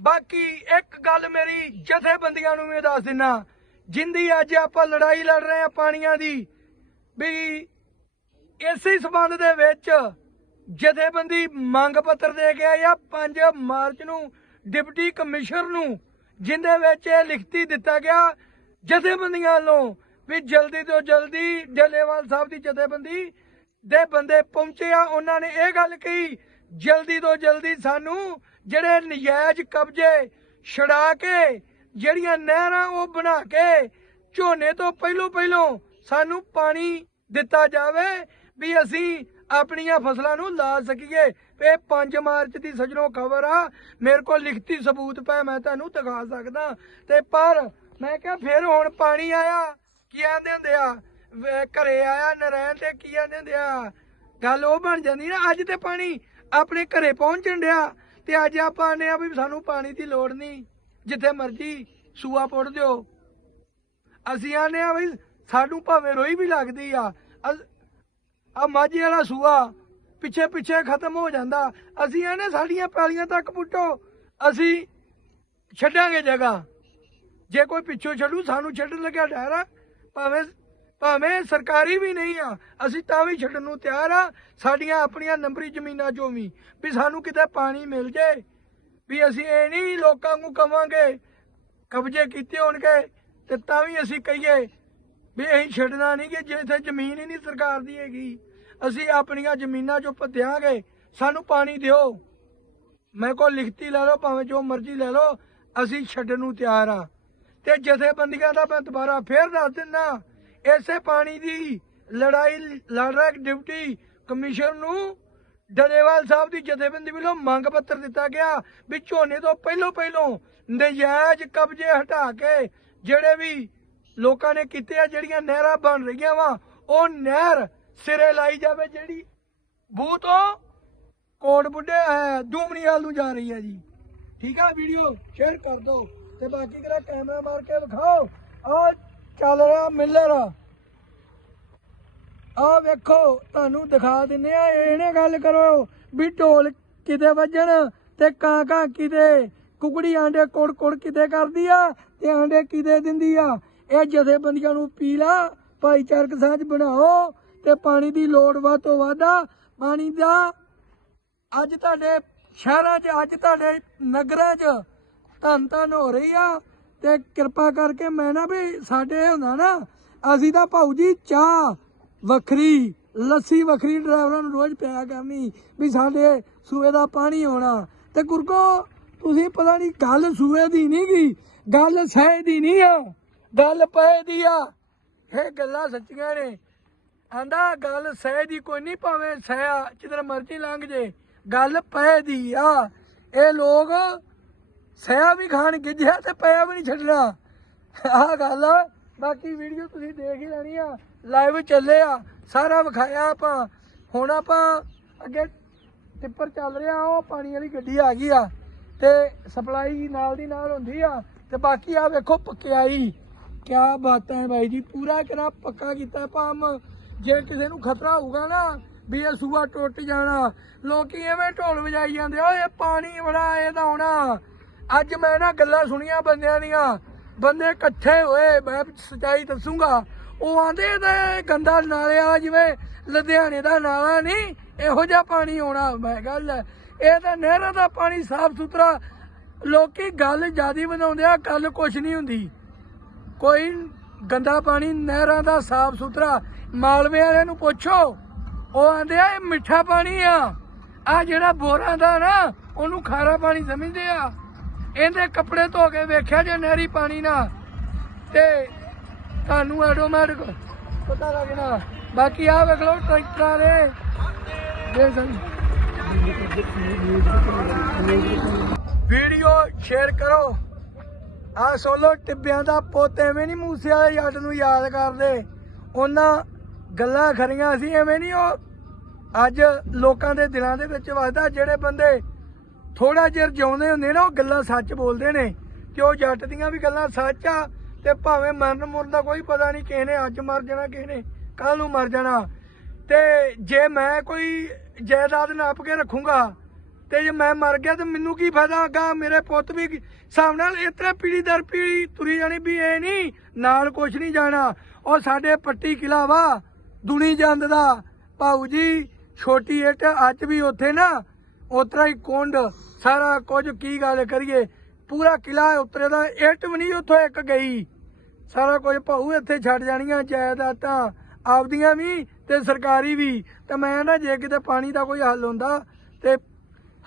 ਬਾਕੀ ਇੱਕ ਗੱਲ ਮੇਰੀ ਜਥੇਬੰਦੀਆਂ ਨੂੰ ਵੀ ਦੱਸ ਦਿੰਨਾ, ਜਿੰਦੀ ਅੱਜ ਆਪਾਂ ਲੜਾਈ ਲੜ ਰਹੇ ਆ ਪਾਣੀਆਂ ਦੀ, ਵੀ ਇਸੇ ਸਬੰਧ ਦੇ ਵਿੱਚ ਜਥੇਬੰਦੀ ਮੰਗ ਪੱਤਰ ਦੇ ਕੇ ਆਈ 5 ਮਾਰਚ ਨੂੰ, ਡਿਪਟੀ ਕਮਿਸ਼ਨਰ ਨੂੰ, ਜਿੰਦੇ ਵਿੱਚ ਇਹ ਲਿਖਤੀ ਦਿੱਤਾ ਗਿਆ ਜਥੇਬੰਦੀਆਂ ਵੱਲੋਂ ਵੀ ਜਲਦੀ ਤੋਂ ਜਲਦੀ ਡੱਲੇਵਾਲ ਸਾਹਿਬ ਦੀ ਜਥੇਬੰਦੀ ਦੇ ਬੰਦੇ ਪਹੁੰਚੇ ਆ। ਉਹਨਾਂ ਨੇ ਇਹ ਗੱਲ ਕਹੀ, ਜਲਦੀ ਤੋਂ ਜਲਦੀ ਸਾਨੂੰ ਜਿਹੜੇ ਨਜਾਇਜ਼ ਕਬਜ਼ੇ ਛੁਡਾ ਕੇ, ਜਿਹੜੀਆਂ ਨਹਿਰਾਂ ਉਹ ਬਣਾ ਕੇ, ਝੋਨੇ ਤੋਂ ਪਹਿਲੋਂ ਪਹਿਲੋਂ ਸਾਨੂੰ ਪਾਣੀ ਦਿੱਤਾ ਜਾਵੇ ਵੀ ਅਸੀਂ ਆਪਣੀਆਂ ਫਸਲਾਂ ਨੂੰ ਲਾ ਸਕੀਏ। ਇਹ 5 ਮਾਰਚ ਦੀ ਸਜਣੋ ਖਬਰ ਆ। ਮੇਰੇ ਕੋਲ ਲਿਖਤੀ ਸਬੂਤ ਪਏ, ਮੈਂ ਤੁਹਾਨੂੰ ਦਿਖਾ ਸਕਦਾ। ਤੇ ਪਰ ਮੈਂ ਕਿਹਾ ਫਿਰ ਹੁਣ ਪਾਣੀ ਆਇਆ। ਕੀ ਆਂਦੇ ਹੁੰਦੇ ਆ? ਵੇ- ਘਰੇ ਆਇਆ ਨਰੈਣ ਤੇ ਕੀ ਆਂਦੇ ਹੁੰਦੇ ਆ? ਗੱਲ ਉਹ ਬਣ ਜਾਂਦੀ ਨਾ, ਅੱਜ ਤੇ ਪਾਣੀ ਆਪਣੇ ਘਰੇ ਪਹੁੰਚਣ ਡਿਆ। ਤੇ ਅੱਜ ਆਪਾਂ ਆਨੇ ਆ ਵੀ ਸਾਨੂੰ ਪਾਣੀ ਦੀ ਲੋੜ ਨਹੀਂ। ਜਿੱਥੇ ਮਰਜ਼ੀ ਸੂਆ ਪੁੱਟ ਦਿਓ। ਅਸੀਂ ਆਨੇ ਆ ਵੀ ਸਾਨੂੰ ਭਾਵੇਂ ਰੋਈ ਵੀ ਲੱਗਦੀ ਆ। ਆ ਮਾਝੇ ਵਾਲਾ ਸੂਆ ਪਿੱਛੇ ਪਿੱਛੇ ਖਤਮ ਹੋ ਜਾਂਦਾ। ਅਸੀਂ ਆਨੇ ਸਾਡੀਆਂ ਪੈਲੀਆਂ ਤੱਕ ਪੁੱਟੋ। ਅਸੀਂ ਛੱਡਾਂਗੇ ਜਗ੍ਹਾ। ਜੇ ਕੋਈ ਪਿੱਛੋਂ ਛੱਡੂ, ਸਾਨੂੰ ਛੱਡਣ ਲੱਗਿਆ ਡਰ ਭਾਵੇਂ ਭਾਵੇਂ ਸਰਕਾਰੀ ਵੀ ਨਹੀਂ ਆ, ਅਸੀਂ ਤਾਂ ਵੀ ਛੱਡਣ ਨੂੰ ਤਿਆਰ ਆ। ਸਾਡੀਆਂ ਆਪਣੀਆਂ ਨੰਬਰੀ ਜ਼ਮੀਨਾਂ ਚੋਂ ਵੀ ਵੀ ਸਾਨੂੰ ਕਿਤੇ ਪਾਣੀ ਮਿਲ ਜੇ, ਵੀ ਅਸੀਂ ਇਹ ਨਹੀਂ ਲੋਕਾਂ ਨੂੰ ਕਵਾਂਗੇ, ਕਬਜ਼ੇ ਕੀਤੇ ਹੋਣਗੇ, ਤੇ ਤਾਂ ਵੀ ਅਸੀਂ ਕਹੀਏ ਵੀ ਅਸੀਂ ਛੱਡਣਾ ਨਹੀਂ ਕਿ ਜਿੱਥੇ ਜ਼ਮੀਨ ਹੀ ਨਹੀਂ ਸਰਕਾਰ ਦੀ ਹੈਗੀ। ਅਸੀਂ ਆਪਣੀਆਂ ਜ਼ਮੀਨਾਂ ਚੋਂ ਭੱਜਿਆਂਗੇ ਸਾਨੂੰ ਪਾਣੀ ਦਿਓ। ਮੈਂ ਕੋ ਲਿਖਤੀ ਲੈ ਲਓ, ਭਾਵੇਂ ਜੋ ਮਰਜ਼ੀ ਲੈ ਲਓ, ਅਸੀਂ ਛੱਡਣ ਨੂੰ ਤਿਆਰ ਆ। ਤੇ ਜਥੇਬੰਦੀਆਂ ਦਾ ਮੈਂ ਦੁਬਾਰਾ ਫੇਰ ਦੱਸ ਦਿੰਦਾ ਇਸੇ ਪਾਣੀ ਦੀ ਲੜਾਈ, ਲੜ ਰਿਹਾ ਡਿਪਟੀ ਕਮਿਸ਼ਨਰ ਨੂੰ। ਡਲੇਵਾਲ ਸਾਹਿਬ ਦੀ ਜਥੇਬੰਦੀ ਵੱਲੋਂ ਮੰਗ ਪੱਤਰ ਦਿੱਤਾ ਗਿਆ ਵੀ ਝੋਨੇ ਤੋਂ ਪਹਿਲੋਂ ਪਹਿਲੋਂ ਨਜਾਇਜ਼ ਕਬਜ਼ੇ ਹਟਾ ਕੇ ਜਿਹੜੇ ਵੀ ਲੋਕਾਂ ਨੇ ਕੀਤੇ ਆ, ਜਿਹੜੀਆਂ ਨਹਿਰਾਂ ਬਣ ਰਹੀਆਂ ਵਾ, ਉਹ ਨਹਿਰ ਸਿਰੇ ਲਾਈ ਜਾਵੇ, ਜਿਹੜੀ ਬੂ ਤੋਂ ਕੋਟ ਬੁੱਢੇ ਹੈ ਦੂਮਣੀਵਾਲ ਨੂੰ ਜਾ ਰਹੀ ਹੈ ਜੀ। ਠੀਕ ਆ, ਵੀਡੀਓ ਸ਼ੇਅਰ ਕਰ ਦਿਓ ਤੇ ਬਾਕੀ ਕਿਹੜਾ ਕੈਮਰਾ ਮਾਰ ਕੇ ਵਿਖਾਓ। ਆ ਚੱਲ ਰਿਹਾ ਮਿਲਰ। ਆ ਵੇਖੋ, ਤੁਹਾਨੂੰ ਦਿਖਾ ਦਿੰਨੇ ਆ, ਇਹਨੇ ਗੱਲ ਕਰੋ ਵੀ ਢੋਲ ਕਿਤੇ ਵੱਜਣ ਤੇ ਕਾਂ ਕਾਂ ਕਿਤੇ, ਕੁਕੜੀ ਆਂਡੇ ਕੋੜ ਕੋੜ ਕਿਤੇ ਕਰਦੀ ਆ ਤੇ ਆਂਡੇ ਕਿਤੇ ਦਿੰਦੀ ਆ। ਇਹ ਜਥੇਬੰਦੀਆਂ ਨੂੰ ਪੀਲਾ ਭਾਈਚਾਰਕ ਸਾਂਝ ਬਣਾਓ ਤੇ ਪਾਣੀ ਦੀ ਲੋੜ ਵੱਧ ਤੋਂ ਵੱਧ ਆ। ਪਾਣੀ ਦਾ ਅੱਜ ਤੁਹਾਡੇ ਸ਼ਹਿਰਾਂ 'ਚ, ਅੱਜ ਤੁਹਾਡੇ ਨਗਰਾਂ 'ਚ ਧੰਨ ਧੰਨ ਹੋ ਰਹੀ ਆ। ਤੇ ਕਿਰਪਾ ਕਰਕੇ ਮੈਂ ਨਾ ਵੀ ਸਾਡੇ ਹੁੰਦਾ ਨਾ, ਅਸੀਂ ਤਾਂ ਭਾਊ ਜੀ ਚਾਹ ਵੱਖਰੀ, ਲੱਸੀ ਵੱਖਰੀ ਡਰਾਈਵਰਾਂ ਨੂੰ ਰੋਜ਼ ਪਿਆ ਕਰਨੀ, ਵੀ ਸਾਡੇ ਸੂਏ ਦਾ ਪਾਣੀ ਆਉਣਾ। ਤੇ ਗੁਰਕੋ, ਤੁਸੀਂ ਪਤਾ ਨਹੀਂ ਗੱਲ ਸੂਏ ਦੀ ਨਹੀਂ ਗਈ ਗੱਲ ਸਹਿ ਦੀ ਨਹੀਂ ਆ, ਗੱਲ ਪਏ ਦੀ ਆ। ਇਹ ਗੱਲਾਂ ਸੱਚੀਆਂ ਨੇ। ਆਂਦਾ ਗੱਲ ਸਹਿ ਦੀ ਕੋਈ ਨਹੀਂ, ਭਾਵੇਂ ਸਹਿ ਜਿੱਧਰ ਮਰਜ਼ੀ ਲੰਘ ਜੇ, ਗੱਲ ਪਏ ਦੀ ਆ। ਇਹ ਲੋਕ ਸਹਿ ਵੀ ਖਾਣ ਗਿੱਜਿਆ ਤੇ ਪਿਆ ਵੀ ਨਹੀਂ ਛੱਡਣਾ। ਆਹ ਗੱਲ ਆ, ਬਾਕੀ ਵੀਡੀਓ ਤੁਸੀਂ ਦੇਖ ਹੀ ਲੈਣੀ ਆ ਲਾਈਵ ਚੱਲੇ ਆ, ਸਾਰਾ ਵਿਖਾਇਆ ਆਪਾਂ। ਹੁਣ ਆਪਾਂ ਅੱਗੇ ਟਿੱਪਰ ਚੱਲ ਰਿਹਾ, ਉਹ ਪਾਣੀ ਵਾਲੀ ਗੱਡੀ ਆ ਗਈ ਆ, ਤੇ ਸਪਲਾਈ ਨਾਲ ਦੀ ਨਾਲ ਹੁੰਦੀ ਆ, ਤੇ ਬਾਕੀ ਆ ਵੇਖੋ ਪੱਕਿਆਈ। ਕਿਆ ਬਾਤਾਂ ਹੈ ਬਾਈ ਜੀ, ਪੂਰਾ ਕਿਰਾ ਪੱਕਾ ਕੀਤਾ ਪਾਮ ਜੇ ਕਿਸੇ ਨੂੰ ਖਤਰਾ ਹੋਊਗਾ ਨਾ, ਵੀ ਇਹ ਸੂਆ ਟੁੱਟ ਜਾਣਾ, ਲੋਕੀ ਐਵੇਂ ਢੋਲ ਵਜਾਈ ਜਾਂਦੇ ਓਏ ਪਾਣੀ ਬੜਾ ਇਹਦਾ ਆਉਣਾ। ਅੱਜ ਮੈਂ ਨਾ ਗੱਲਾਂ ਸੁਣੀਆਂ ਬੰਦਿਆਂ ਦੀਆਂ। ਬੰਦੇ ਇਕੱਠੇ ਹੋਏ, ਮੈਂ ਸਚਾਈ ਦੱਸੂਗਾ। ਉਹ ਆਂਦੇ ਤੇ ਗੰਦਾ ਨਾਲਿਆ ਜਿਵੇਂ ਲੁਧਿਆਣੇ ਦਾ ਨਾਲਾ ਨਹੀਂ, ਇਹੋ ਜਿਹਾ ਪਾਣੀ ਆਉਣਾ। ਮੈਂ ਗੱਲ ਇਹ ਤਾਂ ਨਹਿਰਾਂ ਦਾ ਪਾਣੀ ਸਾਫ਼ ਸੁਥਰਾ, ਲੋਕੀ ਗੱਲ ਜਿਆਦੀ ਬਣਾਉਂਦੇ ਆ, ਗੱਲ ਕੁਛ ਨਹੀਂ ਹੁੰਦੀ। ਕੋਈ ਗੰਦਾ ਪਾਣੀ ਨਹਿਰਾਂ ਦਾ ਸਾਫ਼ ਸੁਥਰਾ, ਮਾਲਵੇ ਵਾਲਿਆਂ ਨੂੰ ਪੁੱਛੋ। ਉਹ ਆਂਦੇ ਆ, ਇਹ ਮਿੱਠਾ ਪਾਣੀ ਆ। ਆ ਜਿਹੜਾ ਬੋਰਾਂ ਦਾ ਨਾ, ਉਹਨੂੰ ਖਾਰਾ ਪਾਣੀ ਸਮਝਦੇ ਆ। ਇਹਦੇ ਕੱਪੜੇ ਧੋ ਕੇ ਵੇਖਿਆ ਜੇ ਨਹਿਰੀ ਪਾਣੀ ਨਾਲ? ਤੇ ਤੁਹਾਨੂੰ ਆਟੋਮੈਟਿਕ ਪਤਾ ਲੱਗਣਾ ਬਾਕੀ ਆ ਵੇਖ ਲਓ ਟਰੈਕਟਰਾਂ ਦੇ। ਦੇਖ ਸਕਦੇ ਵੀਡੀਓ ਸ਼ੇਅਰ ਕਰੋ। ਆ ਸੋਲੋ ਟਿੱਬਿਆਂ ਦਾ ਪੁੱਤ ਐਵੇਂ ਨਹੀਂ ਮੂਸੇ ਵਾਲੇ ਜੱਟ ਨੂੰ ਯਾਦ ਕਰਦੇ। ਉਹਨਾਂ ਗੱਲਾਂ ਖਰੀਆਂ ਸੀ, ਐਵੇਂ ਨਹੀਂ ਉਹ ਅੱਜ ਲੋਕਾਂ ਦੇ ਦਿਲਾਂ ਦੇ ਵਿੱਚ ਵਸਦਾ, ਜਿਹੜੇ ਬੰਦੇ ਥੋੜਾ ਚਿਰ ਜਿਉਂਦੇ ਹੁੰਦੇ ਨਾ, ਉਹ ਗੱਲਾਂ ਸੱਚ ਬੋਲਦੇ ਨੇ। ਤੇ ਉਹ ਜੱਟ ਦੀਆਂ ਵੀ ਗੱਲਾਂ ਸੱਚ ਆ, ਤੇ ਭਾਵੇਂ ਮਰਨ ਮੁਰਨ ਦਾ ਕੋਈ ਪਤਾ ਨਹੀਂ ਕਿਸੇ ਨੇ ਅੱਜ ਮਰ ਜਾਣਾ ਕਿਸੇ ਨੇ ਕੱਲ ਨੂੰ ਮਰ ਜਾਣਾ। ਤੇ ਜੇ ਮੈਂ ਕੋਈ ਜਾਇਦਾਦ ਨਾਪ ਕੇ ਰੱਖੂੰਗਾ, ਤੇ ਜੇ ਮੈਂ ਮਰ ਗਿਆ, ਤੇ ਮੈਨੂੰ ਕੀ ਫਾਇਦਾ ਅੱਗਾ ਮੇਰੇ ਪੁੱਤ ਵੀ ਹਿਸਾਬ ਨਾਲ ਇਤਨੇ ਪੀੜੀ ਦਰ ਪੀੜੀ ਤੁਰੀ ਜਾਣੀ ਵੀ ਇਹ ਨਹੀਂ, ਨਾਲ ਕੁਛ ਨਹੀਂ ਜਾਣਾ। ਉਹ ਸਾਡੇ ਪੱਟੀ ਕਿਲਾ ਵਾ, ਦੁਨੀ ਜੰਦ ਦਾ। ਭਾਊ ਜੀ, ਛੋਟੀ ਇੱਟ ਅੱਜ ਵੀ ਉੱਥੇ ਨਾ ਉਤਰਾ ਹੀ ਕੁੰਡ, ਸਾਰਾ ਕੁਝ ਕੀ ਗੱਲ ਕਰੀਏ? ਪੂਰਾ ਕਿਲਾ ਉਤਰੇ ਦਾ, ਇੱਟ ਵੀ ਨਹੀਂ ਉੱਥੋਂ ਇੱਕ ਗਈ। ਸਾਰਾ ਕੁਝ ਭਾਊ ਇੱਥੇ ਛੱਡ ਜਾਣੀਆਂ ਜਾਇਦਾਦਾਂ, ਆਪਦੀਆਂ ਵੀ ਤੇ ਸਰਕਾਰੀ ਵੀ। ਤੇ ਮੈਂ ਨਾ ਜੇ ਕਿਤੇ ਪਾਣੀ ਦਾ ਕੋਈ ਹੱਲ ਹੁੰਦਾ ਤੇ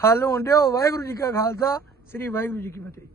ਹੱਲ ਹੋਣ ਦਿਓ। ਵਾਹਿਗੁਰੂ ਜੀ ਕਾ ਖਾਲਸਾ, ਸ੍ਰੀ ਵਾਹਿਗੁਰੂ ਜੀ ਕੀ ਫਤਿਹ।